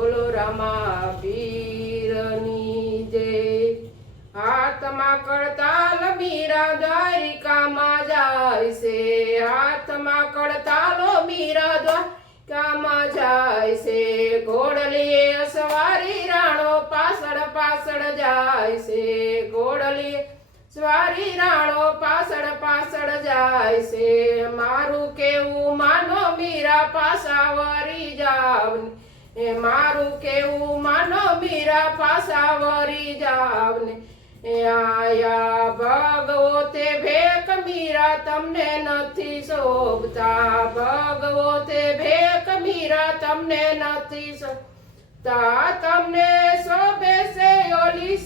બોલો રામા પીરની જય હાથમાં કડતાલ મીરા દ્વારિકામાં જાય છે. હાથમાં કડતાલો મીરા દ્વારિકામાં જાય છે. ઘોડલીએ સવારી રાણો પાછળ પાછળ જાય છે. ઘોડલીએ સ્વારી રાણો પાછળ પાછળ જાય છે. મારું કેવું માનો મીરા પાછા વરી જાવ. એ મારું કેવું માનો મીરા પાસા વરી જાવ ને એ આયા ભગવો તે ભેક મીરા તમને નથી શોભતા. ભગવો તે ભેક મીરા તમને નથી શોભતા. તમને શોભે છે ઓલી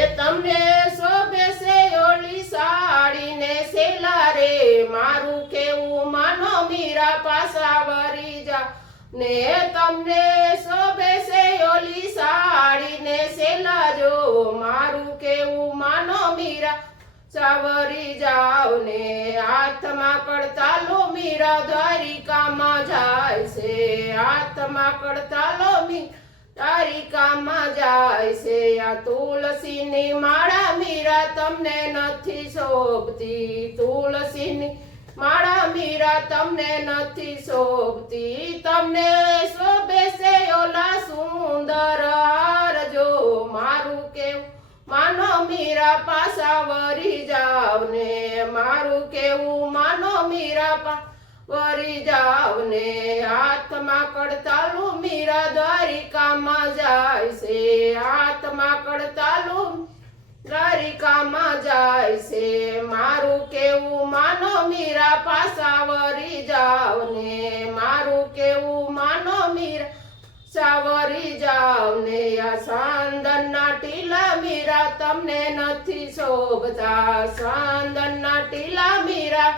એ તમને શોભે છે ઓલી સાડીને સેલા રે. મારું કેવું માનો મીરા પાસા વરી ને તમને શોભે છે ઓલી સાડીને સેલા જો મારું કેવું માનો મીરા? સાવરી જાવ ને હાથમાં કડતાલો મીરા, દ્વારિકામાં જાય છે, હાથમાં કડતાલો મીરા તારિકામાં જાય છે. આ તુલસીની માળા મીરા, તમને નથી શોભતી તુલસીની માળા મીરા તમને નથી શોભતી. તમને શોભે છે ઓલા સુંદર જો મારું કેવું? માનો મીરા પાસા વરી જાવ ને. મારું કેવું? માનો મીરા પા વરી જાવ ને. હાથમાં કડતાલું મીરા દ્વારિકામાં જાય છે. હાથમાં કડતાલું દ્વારિકામાં જાય છે. મારું કેવું માનો મીરા પાસા વરી જાવ ને. મારું કેવું માનો મીરા સાવરી જાવ ને. આ સાંદનના ટીલા મીરા તમને નથી શોભતા. સાંદનના ટીલા મીરા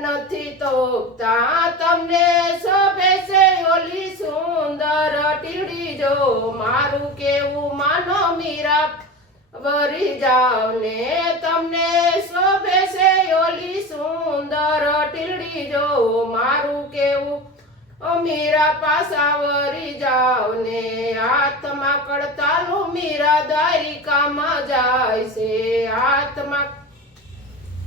નથી તોપતા. તમને શોભે છે ઓલી સુંદર ટીડી જો. મારું કેવું માનો મીરા વરી જાવ ને તમને શોભે છે ઓલી સુંદર ટીડી જો મારું કેવું મીરા પાસા વરી જાવ ને હાથમાં કડતાલું મીરા દ્વારિકામાં જાય છે હાથમાં.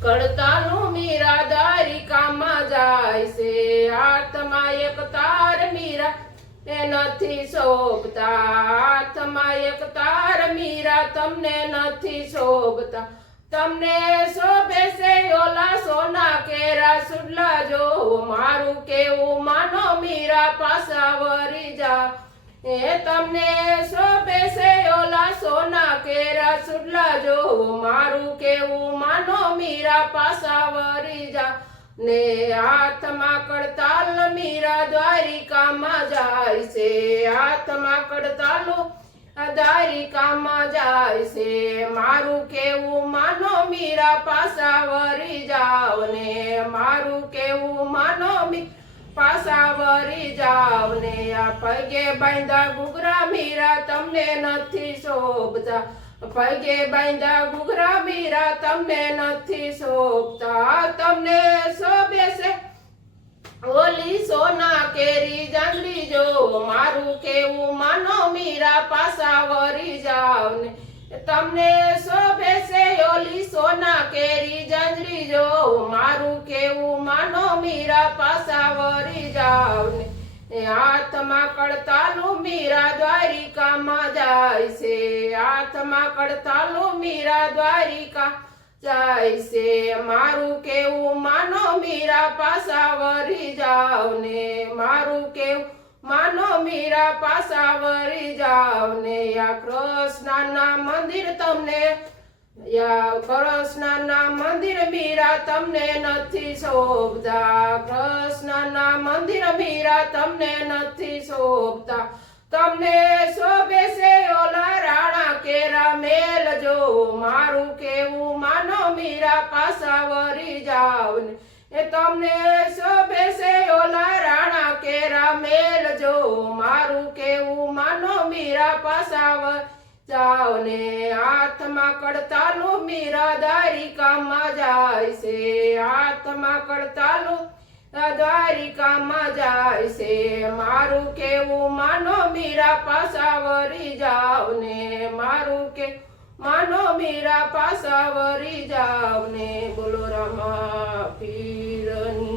કડતાલું મીરા દ્વારિકામાં જાય છે હાથમાં એક તાર મીરા એ નથી શોભતા હાથમાં એક તાર તમને નથી શોભતા. તમને શોભે છે ઓલા સોના કેરા સુડલા જો. મારું કેવું માનો મીરા પાસા વરી જા. એ તમને શોભે છે ઓલા સોના કેરા સુડલા જો. મારું કેવું માનો મીરા પાસા વરી જા. ને હાથમાં કડતાલ મીરા દ્વારિકામાં જાય છે. હાથમાં કડતાલો દ્વારિકામાં જાય છે. મારું કેવું માનો મીરા પાસા વરી જાવ ને. મારું કેવું માનો પાસા વરી જાવ ને. આ પગે બાંધા ગુગરા મીરા તમને નથી શોભતા. પગે બાંધા ગુગરા મીરા તમને નથી શોભતા. તમને શોભે છે. ઓલી સોના કેરી જાંગડી જો, મારું કેવું માનો મીરા પાસા વરી જાવ ને. તમને શોભે છે ઓલી સોના કેરી જાંજરી જો, મારું કેવું માનો મીરા પાસા વરી જાવ ને. હાથમાં કડતાલું મીરા દ્વારિકામાં જાય છે, હાથમાં કડતાલું મીરા દ્વારિકા જાય મારું કેવું માનો મીરા પાસા વરી જાવ ને મારું કેવું માનો મીરા પાસા વરી જાવ ને યા કૃષ્ણના મંદિર તમને યા કૃષ્ણના મંદિર મીરા તમને નથી શોભતા કૃષ્ણના મંદિર મીરા તમને નથી શોભતા તમને શોભે છે ઓલા રાણા કેરા મેલ મારું કેવું માનો મીરા પાસા વરી જાવ એ તમને શોભે છે ઓલા રાણા કેરા મેલ જો. મારું કેવું માનો મીરા પાસા જાવ ને હાથમાં કડતાલું મીરા દ્વારિકામાં જાય છે. હાથમાં કડતાલું દ્વારિકામાં જાય છે. મારું કેવું માનો મીરા પાસા વરી જાવ ને મારું કે માનો મીરા પાસા વરી જાવ ને બોલો રમા પીરની.